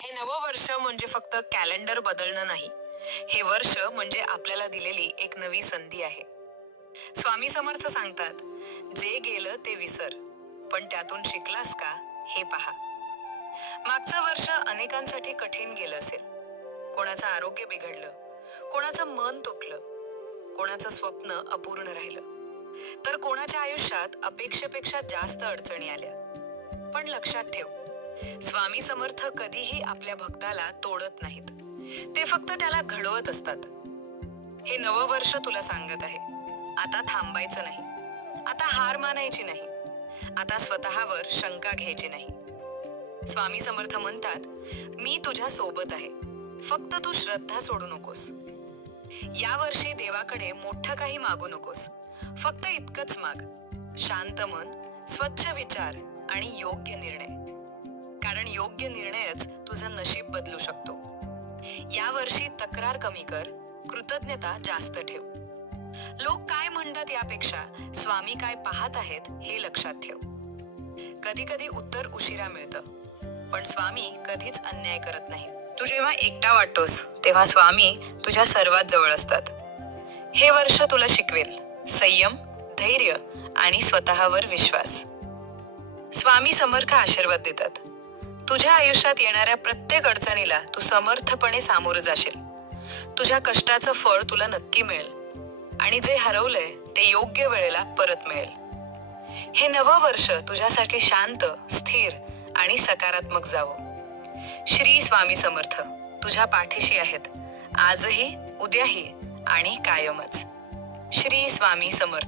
हे नवं वर्ष म्हणजे फक्त कॅलेंडर बदलणं नाही. हे वर्ष म्हणजे आपल्याला दिलेली एक नवी संधी आहे. स्वामी समर्थ सांगतात जे गेलं ते विसर पण त्यातून शिकलास का हे पहा. मागचं वर्ष अनेकांसाठी कठीण गेलं असेल. कोणाचं आरोग्य बिघडलं कोणाचं मन तुटलं कोणाचं स्वप्न अपूर्ण राहिलं. तर कोणाच्या आयुष्यात अपेक्षेपेक्षा जास्त अडचणी आल्या. पण लक्षात ठेव स्वामी समर्थ कधीही आपल्या भक्ताला तोडत नाहीत. ते फक्त त्याला घडवत असतात. हे नवं वर्ष तुला सांगत आहे. आता थांबायचं नाही. आता हार मानायची नाही. आता स्वतःवर शंका घ्यायची नाही. स्वामी समर्थ म्हणतात मी तुझ्या सोबत आहे. फक्त तू श्रद्धा सोडू नकोस. या वर्षी देवाकडे मोठं काही मागू नकोस. फक्त इतकंच माग. शांत मन स्वच्छ विचार आणि योग्य निर्णय. कारण योग्य निर्णयच तुझं नशीब बदलू शकतो. या वर्षी तक्रार कमी कर कृतज्ञता जास्त ठेव. लोक काय म्हणतात यापेक्षा स्वामी काय पाहत आहेत हे लक्षात ठेव. कधी कधी उत्तर उशिरा मिळतं पण स्वामी कधीच अन्याय करत नाही तू जेव्हा एकटा वाटतोस तेव्हा स्वामी तुझ्या सर्वात जवळ असतात. हे वर्ष तुला शिकवेल संयम धैर्य आणि स्वतःवर विश्वास. स्वामी समर्थ आशीर्वाद देतात. तुझ्या आयुष्यात येणाऱ्या प्रत्येक अडचणीला तू समर्थपणे सामोरं जाशील. तुझ्या कष्टाचं फळ तुला नक्की मिळेल. आणि जे हरवलंय ते योग्य वेळेला परत मिळेल. हे नवं वर्ष तुझ्यासाठी शांत स्थिर आणि सकारात्मक जावं. श्री स्वामी समर्थ तुझ्या पाठीशी आहेत. आजही उद्याही आणि कायमच. श्री स्वामी समर्थ.